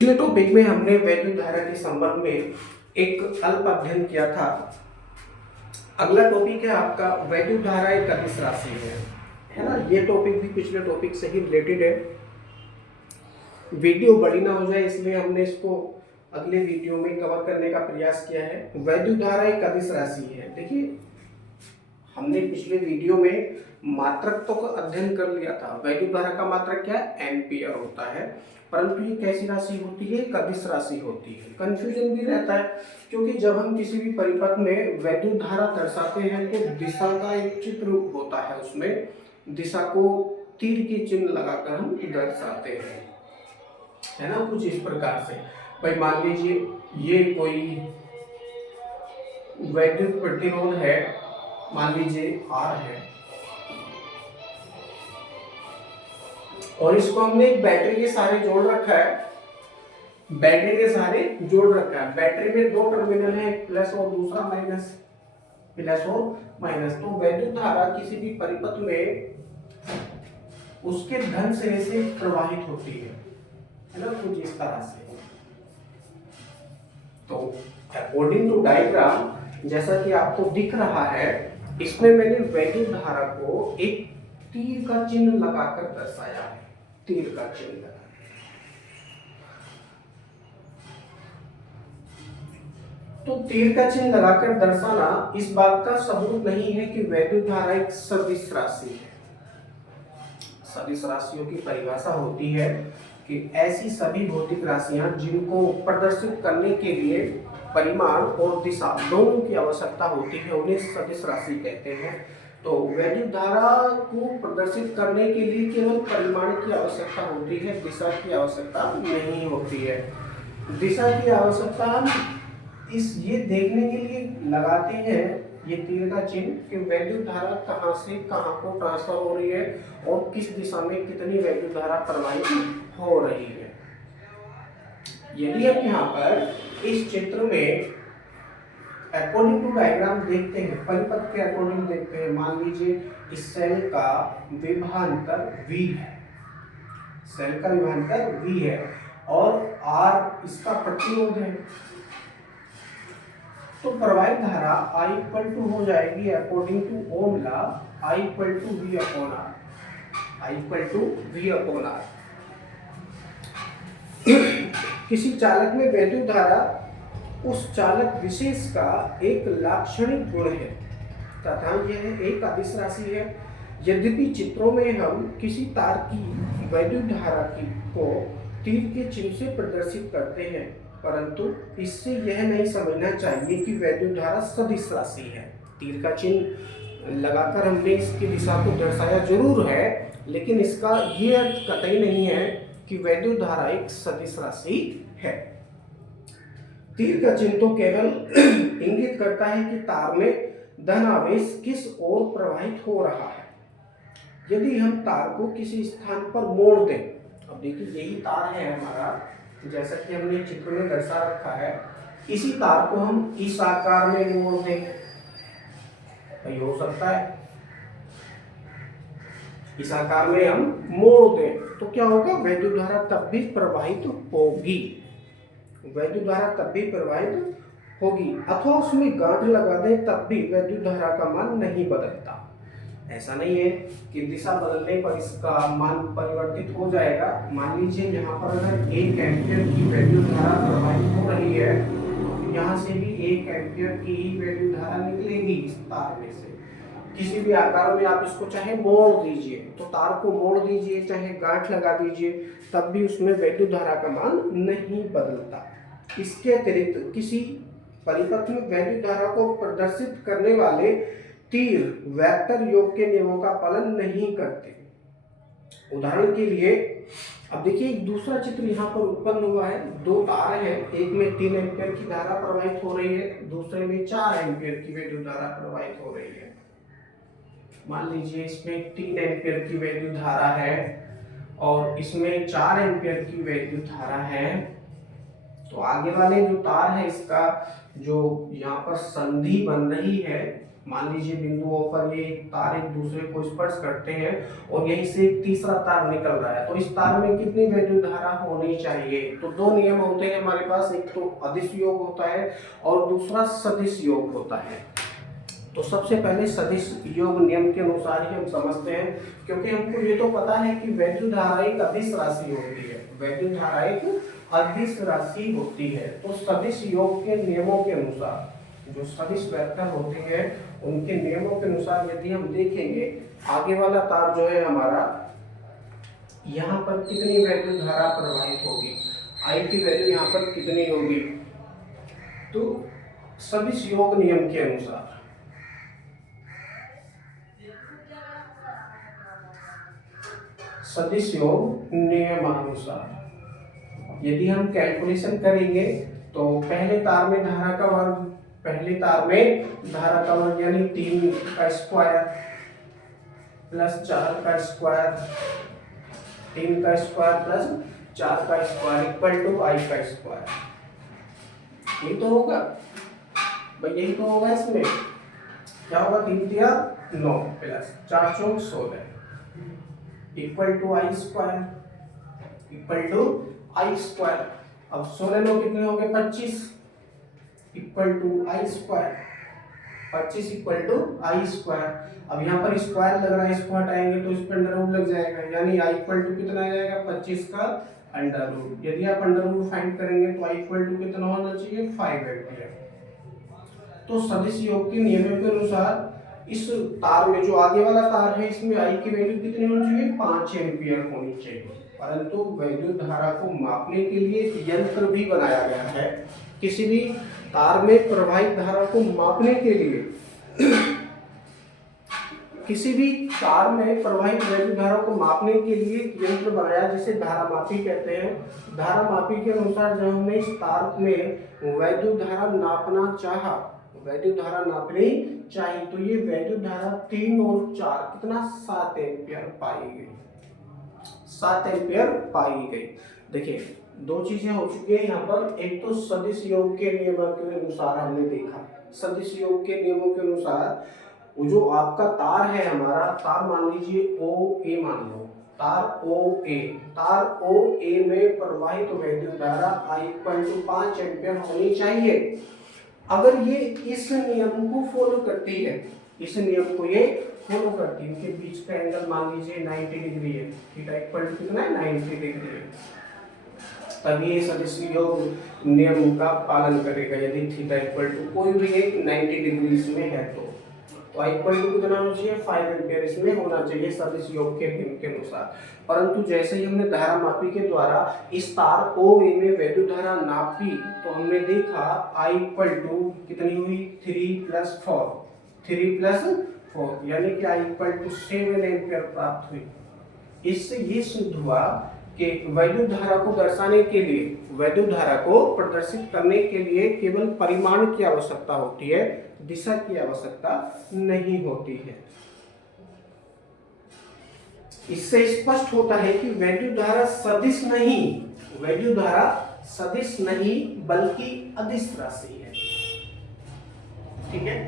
पिछले टॉपिक में हमने वैद्युत धारा के संबंध में एक अल्प अध्ययन किया था। अगला टॉपिक है आपका वैद्युत धारा एक अदिश राशि है ना। ये टॉपिक भी पिछले टॉपिक से ही रिलेटेड है। वीडियो बड़ी ना हो जाए इसलिए हमने इसको अगले वीडियो में कवर करने का प्रयास किया है। वैद्युत धारा एक अदिश राशि है। देखिए, हमने पिछले वीडियो में मात्रक तो अध्ययन कर लिया था। वैद्युत धारा का मात्रक क्या है? एम्पियर होता है। परंतु ये कैसी राशि होती है? एक अदिश राशि होती है। कंफ्यूजन भी रहता है क्योंकि जब हम किसी भी परिपथ में वैद्युत धारा दर्शाते हैं तो दिशा का एक चित्र होता है। उसमें दिशा को तीर के चिन्ह लगाकर हम दर्शाते हैं, है ना। कुछ इस प्रकार से भाई मान लीजिए ये कोई वैद्युत प्रतिरोध है, मान लीजिए R है, और इसको हमने एक बैटरी के सहारे जोड़ रखा है। बैटरी के सहारे जोड़ रखा है। बैटरी में दो टर्मिनल है, एक प्लस और दूसरा माइनस, प्लस और माइनस। तो वैद्युत धारा किसी भी परिपथ में उसके धन सिरे से प्रवाहित होती है ना, कुछ इस तरह से। तो अकॉर्डिंग टू डायग्राम जैसा कि आपको दिख रहा है, इसमें मैंने वैद्युत धारा को एक तीर का चिन्ह लगाकर दर्शाया है। तीर का चिन्ह लगा, तो तीर का चिन्ह लगाकर दर्शाना इस बात का सबूत नहीं है कि वैद्युत धारा एक सदिश राशि है। सदिश राशियों की परिभाषा होती है कि ऐसी सभी भौतिक राशियां जिनको प्रदर्शित करने के लिए परिमाण और दिशा दोनों की आवश्यकता होती है, उन्हें सदिश राशि कहते हैं। तो वैद्युत धारा को प्रदर्शित करने के लिए केवल परिमाण की आवश्यकता होती है, दिशा की आवश्यकता नहीं होती है। दिशा की आवश्यकता हम ये देखने के लिए लगाते हैं, ये तीर का चिन्ह, कि वैद्युत धारा कहां से कहां को ट्रांसफर हो रही है और किस दिशा में कितनी वैद्युत धारा प्रवाहित हो रही है। यदि हम यहाँ पर इस चित्र में अकॉर्डिंग टू डायग्राम देखते हैं, परिपथ के अकॉर्डिंग देखते हैं, मान लीजिए इस सेल का विभवांतर V है, सेल का विभवांतर V है और R इसका प्रतिरोध है, तो प्रवाहित धारा I इक्वल टू हो जाएगी according to Ohm law I equal to V upon R, I equal to V upon R। किसी चालक में वैद्युत धारा उस चालक विशेष का एक लाक्षणिक गुण है तथा यह एक अदिश राशि है। यद्यपि चित्रों में हम किसी तार की वैद्युत धारा को तीर के चिन्ह से प्रदर्शित करते हैं, परंतु इससे यह नहीं समझना चाहिए कि वैद्युत धारा सदिश राशि है। तीर का चिन्ह लगाकर हमने इसकी दिशा को दर्शाया जरूर है, लेकिन इसका ये अर्थ कतई नहीं है कि वैद्युत धारा एक सदिश राशि है। तीर का चिन्ह तो केवल इंगित करता है कि तार में धन आवेश किस ओर प्रवाहित हो रहा है। यदि हम तार को किसी स्थान पर मोड़ दें, अब देखिए यही तार है हमारा, जैसा कि हमने चित्र में दर्शा रखा है, इसी तार को हम इस आकार में मोड़ दें, भाई हो सकता है इस आकार में हम मोड़ दें, तो क्या होगा? वैद्युत धारा तब भी प्रवाहित होगी, वैद्युत धारा तब भी प्रवाहित होगी। अथवा उसमें गांठ लगा दें तब भी वैद्युत धारा का मान नहीं बदलता। ऐसा नहीं है कि दिशा बदलने पर इसका मान परिवर्तित हो जाएगा। मान लीजिए यहाँ पर अगर 1 एम्पियर की वैद्युत धारा प्रवाहित हो रही है, तो यहाँ से भी 1 एम्पियर की ही वैद्युत धारा निकलेगी इस तार में से। किसी भी आकार में आप इसको चाहे मोड़ दीजिए, तो तार को मोड़ दीजिए, चाहे गांठ लगा दीजिए, तब भी उसमें वैद्युत धारा का मान नहीं बदलता। इसके अतिरिक्त किसी परिपथ में वैद्युत धारा को प्रदर्शित करने वाले तीर वेक्टर योग के नियमों का पालन नहीं करते। उदाहरण के लिए अब देखिए एक दूसरा चित्र यहाँ पर उत्पन्न हुआ है। दो तार हैं, एक में 3 एम्पियर की धारा प्रवाहित हो रही है, दूसरे में 4 एम्पियर की वैद्युत धारा प्रवाहित हो रही है। मान लीजिए इसमें 3 एम्पियर की वैद्युत धारा है और इसमें 4 एम्पियर की वैद्युत धारा है। तो आगे वाले जो तार है, इसका जो यहाँ पर संधि बन रही है, मान लीजिए बिंदुओं पर ये तार एक दूसरे को स्पर्श करते हैं और यहीं से एक तीसरा तार निकल रहा है, तो इस तार में कितनी वैद्युत धारा होनी चाहिए? तो दो नियम होते हैं हमारे पास, एक तो अदिश योग होता है और दूसरा सदिश योग होता है। तो सबसे पहले सदिश योग नियम के अनुसार ही हम समझते हैं, क्योंकि हमको ये तो पता है कि वैद्युत धारा एक अदिश राशि होती है, वैद्युत धारा एक अदिश राशि होती है। तो सदिश योग के नियमों के अनुसार जो सदिश वेक्टर होते हैं उनके नियमों के अनुसार यदि हम देखेंगे, आगे वाला तार जो है हमारा, यहाँ पर कितनी वैद्युत धारा प्रवाहित होगी, आई की वैल्यू यहाँ पर कितनी होगी? तो सदिश योग नियम के अनुसार सदिश योग नियमानुसार यदि हम कैलकुलेशन करेंगे तो पहले तार में धारा का वर्ग, पहले तार में धारा का वर्ग यानी 3 का स्क्वायर प्लस 4 का स्क्वायर, 3 का स्क्वायर प्लस 4 का स्क्वायर इक्वल टू आई का स्क्वायर। यही तो होगा भाई, यही तो होगा। इसमें क्या होगा? 3 तिया 9 प्लस 4 चौक 16 equal to I square, equal to I square. अब 16 9 कितने हो गए? 25 equal to I square, 25 equal to I square. अब यहाँ पर स्क्वायर लग रहा है, इसको हटाएंगे तो इस पर अंडर रूट लग जाएगा, यानी आई इक्वल टू कितना आ जाएगा? 25 का अंडर रूट। यदि आप अंडर रूट फाइंड करेंगे तो आई इक्वल टू कितना होना चाहिए? 5 एम्पियर। तो सदिश योग के नियमों के अनुसार इस तार में जो आगे वाला तार है इसमें आई की वैल्यू कितनी होनी चाहिए? 5 एम्पियर होनी चाहिए। परंतु वैद्युत धारा को मापने के लिए एक यंत्र भी बनाया गया है। किसी भी तार में प्रवाहित धारा को मापने के लिए किसी भी तार में प्रवाहित वैद्युत धारा को मापने के लिए एक यंत्र बनाया जिसे धारामापी कहते हैं। धारामापी के अनुसार जब हमने इस तार में वैद्युत धारा नापना चाहा, वैद्युत धारा नापनी चाहिए, तो ये वैद्युत धारा 3 और 4 कितना? 7 एम्पियर पाई गई, 7 एम्पियर पाई गई। देखिए दो चीजें हो चुकी है यहाँ पर, एक तो सदिश योग के नियमों के अनुसार हमने देखा, सदिश योग के नियमों के अनुसार वो जो आपका तार है हमारा, तार मान लीजिए ओ ए, मान लो तार ओ ए, तार ओ ए में प्रवाहित वैद्युत धारा आई इक्वल टू 5 एम्पियर होनी चाहिए। अगर ये इस नियम को फॉलो करती है, इस नियम को ये फॉलो करती है, इनके बीच का एंगल मान लीजिए 90 डिग्री है, थीटा इक्वल टू कितना है? 90 डिग्री है, तभी ये सदिश योग नियम का पालन करेगा। यदि थीटा इक्वल टू कोई भी एक 90 डिग्री इसमें है तो आई इक्वल टू कितना होना चाहिए? 5 एम्पियर इसमें होना चाहिए सदिश योग के नियम के अनुसार। परंतु जैसे ही हमने धारामापी के द्वारा इस तार ओ ए में वैद्युत धारा नापी तो हमने देखा आई इक्वल टू कितनी हुई? 3 + 4, 3 + 4 यानी कि आई इक्वल टू 7 एम्पियर प्राप्त हुई। इससे ये सिद्ध हुआ कि वैद्युत धारा को दर्शाने के लिए, वैद्युत धारा को प्रदर्शित करने के लिए केवल परिमाण की आवश्यकता होती है, दिशा की आवश्यकता नहीं होती है। इससे स्पष्ट होता है कि वैद्युत धारा सदिश नहीं, वैद्युत धारा सदिश नहीं बल्कि अदिश राशि है। ठीक है।